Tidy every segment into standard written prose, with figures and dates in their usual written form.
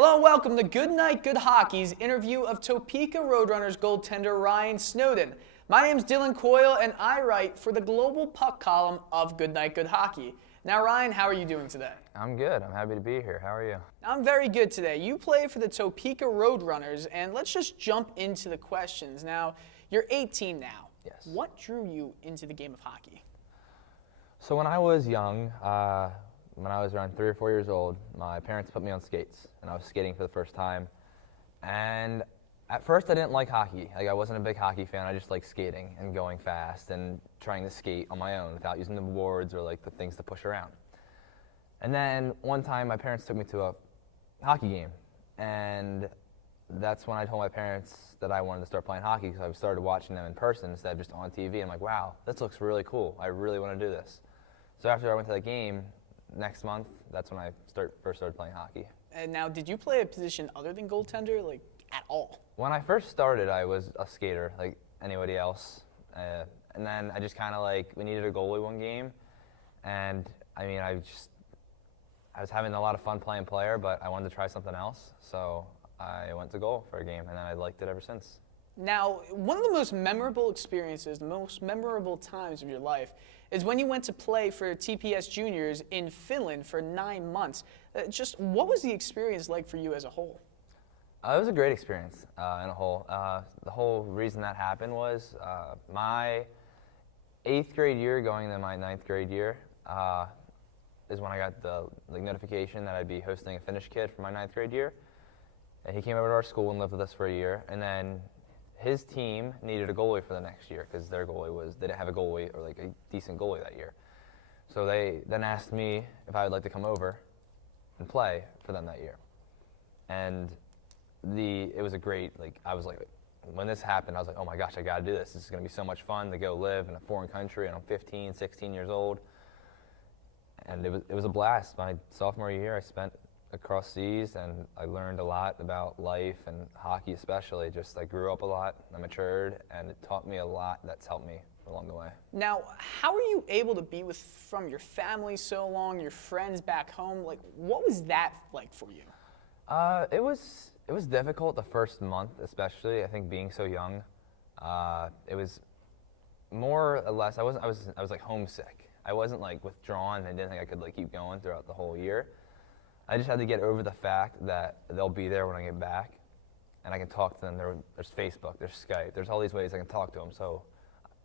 Hello and welcome to Good Night Good Hockey's interview of Topeka RoadRunners goaltender Ryan Snowden. My name's Dylan Coyle and I write for the Global Puck column of Good Night Good Hockey. Now Ryan, how are you doing today? I'm good. I'm happy to be here. How are you? I'm very good today. You play for the Topeka RoadRunners, and let's just jump into the questions. Now, you're 18 now. Yes. What drew you into the game of hockey? So when I was young, when I was around 3 or 4 years old, my parents put me on skates, and I was skating for the first time. And at first I didn't like hockey. I wasn't a big hockey fan. I just liked skating and going fast and trying to skate on my own without using the boards or the things to push around. And then one time my parents took me to a hockey game, and that's when I told my parents that I wanted to start playing hockey because I started watching them in person instead of just on TV. I'm like, wow, this looks really cool. I really want to do this. So after I went to that game, next month, that's when I first started playing hockey. And now, did you play a position other than goaltender, at all? When I first started, I was a skater, like anybody else. And then I just kind of we needed a goalie one game. And I was having a lot of fun playing player, but I wanted to try something else. So I went to goal for a game, and then I liked it ever since. Now, one of the most memorable experiences, the most memorable times of your life is when you went to play for TPS Juniors in Finland for 9 months. Just what was the experience like for you as a whole? It was a great experience in a whole. The whole reason that happened was my 8th grade year going into my 9th grade year is when I got the notification that I'd be hosting a Finnish kid for my 9th grade year. And he came over to our school and lived with us for a year. And then his team needed a goalie for the next year because their goalie they didn't have a goalie or a decent goalie that year. So they then asked me if I would like to come over and play for them that year. And it was a great, when this happened, I was like, oh my gosh, I got to do this. This is going to be so much fun to go live in a foreign country, and I'm 15, 16 years old. And it was a blast. My sophomore year, I spent across seas, and I learned a lot about life and hockey especially. I grew up a lot, I matured, and it taught me a lot that's helped me along the way. Now, how were you able to be from your family so long, your friends back home? What was that like for you? It was difficult the first month, especially. I think being so young, it was more or less. I was homesick. I wasn't withdrawn. I didn't think I could keep going throughout the whole year. I just had to get over the fact that they'll be there when I get back, and I can talk to them. There's Facebook, there's Skype, there's all these ways I can talk to them. So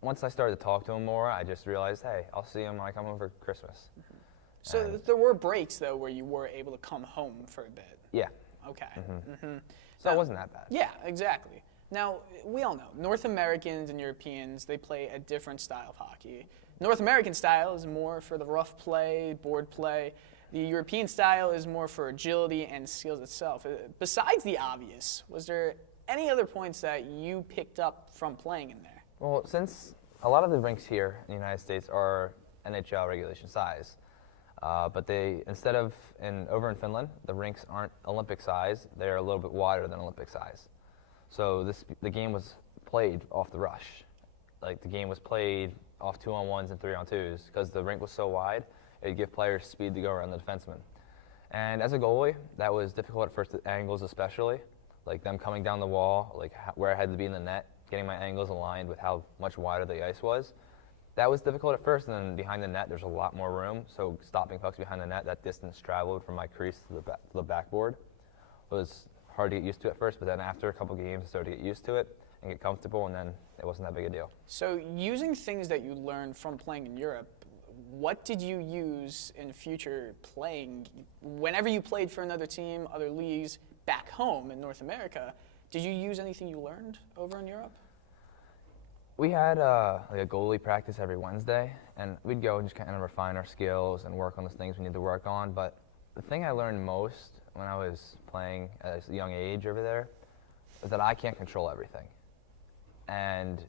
once I started to talk to them more, I just realized, hey, I'll see them when I come home for Christmas. Mm-hmm. So there were breaks, though, where you were able to come home for a bit. Yeah. Okay. Mm-hmm. Mm-hmm. So it wasn't that bad. Yeah, exactly. Now, we all know, North Americans and Europeans, they play a different style of hockey. North American style is more for the rough play, board play. The European style is more for agility and skills itself. Besides the obvious, was there any other points that you picked up from playing in there? Well, since a lot of the rinks here in the United States are NHL regulation size, but over in Finland, the rinks aren't Olympic size. They're a little bit wider than Olympic size. So the game was played off the rush. The game was played off 2-on-1s and 3-on-2s because the rink was so wide. It'd give players speed to go around the defenseman. And as a goalie, that was difficult at first, the angles especially, them coming down the wall, where I had to be in the net, getting my angles aligned with how much wider the ice was. That was difficult at first, and then behind the net, there's a lot more room. So stopping pucks behind the net, that distance traveled from my crease to the backboard was hard to get used to at first, but then after a couple games, I started to get used to it and get comfortable, and then it wasn't that big a deal. So using things that you learned from playing in Europe, what did you use in future playing? Whenever you played for another team, other leagues, back home in North America, did you use anything you learned over in Europe? We had a goalie practice every Wednesday, and we'd go and just kind of refine our skills and work on the things we need to work on. But the thing I learned most when I was playing at a young age over there was that I can't control everything. And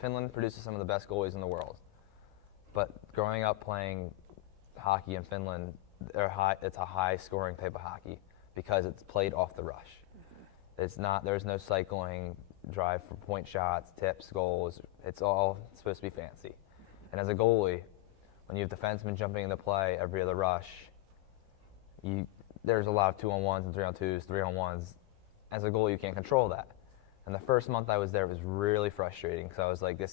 Finland produces some of the best goalies in the world. But growing up playing hockey in Finland, it's a high-scoring type of hockey because it's played off the rush. Mm-hmm. There's no cycling, drive for point shots, tips, goals. It's all supposed to be fancy. And as a goalie, when you have defensemen jumping into play every other rush, there's a lot of 2-on-1s and 3-on-2s, 3-on-1s. As a goalie, you can't control that. And the first month I was there was really frustrating because I was like, I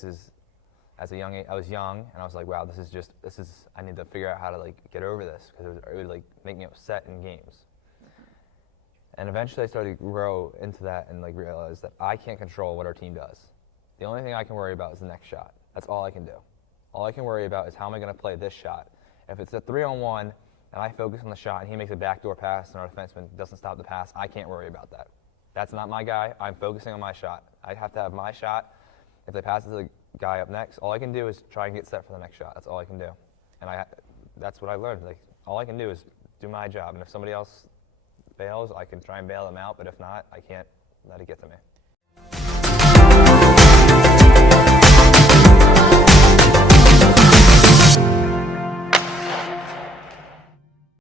was young, and I was like, wow, I need to figure out how to like get over this because it would like make me upset in games. And eventually I started to grow into that and like realize that I can't control what our team does. The only thing I can worry about is the next shot. That's all I can do. All I can worry about is how am I going to play this shot. If it's a 3-on-1 and I focus on the shot and he makes a backdoor pass and our defenseman doesn't stop the pass, I can't worry about that. That's not my guy. I'm focusing on my shot. I have to have my shot. If they pass it to the guy up next, all I can do is try and get set for the next shot. That's all I can do. And that's what I learned. Like, all I can do is do my job. And if somebody else bails, I can try and bail them out. But if not, I can't let it get to me.